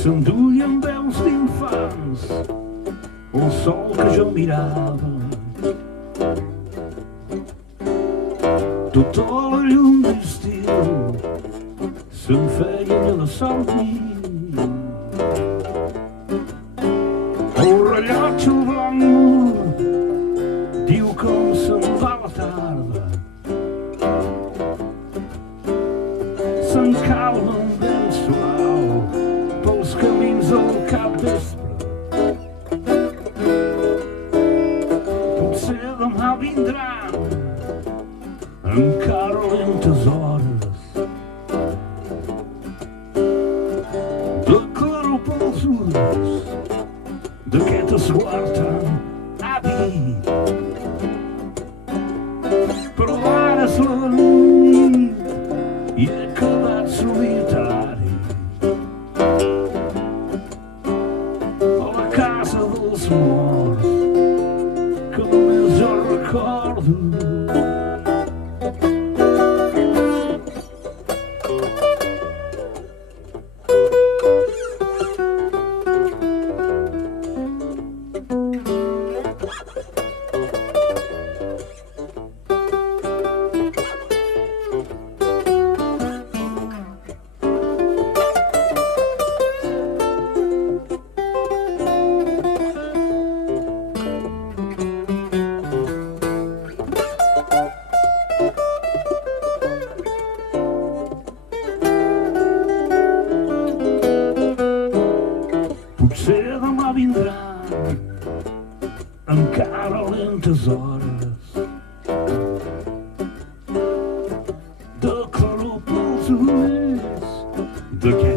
S'enduien veus d'infants el sol que jo mirava. Tota la llum d'estiu se'm feia a la somni. El rellotge blanc diu com se'n va la tarda. S'encalma un vent suau pels camins del capvespre. Potser demà vindran encara lentes hores de claror pels ulls d'aquest esguard tan àvid. Però ara és la nit i he quedat solitari a la casa dels morts que només jo recordo. Potser demà vindran encara lentes hores de claror pels ulls d'aquest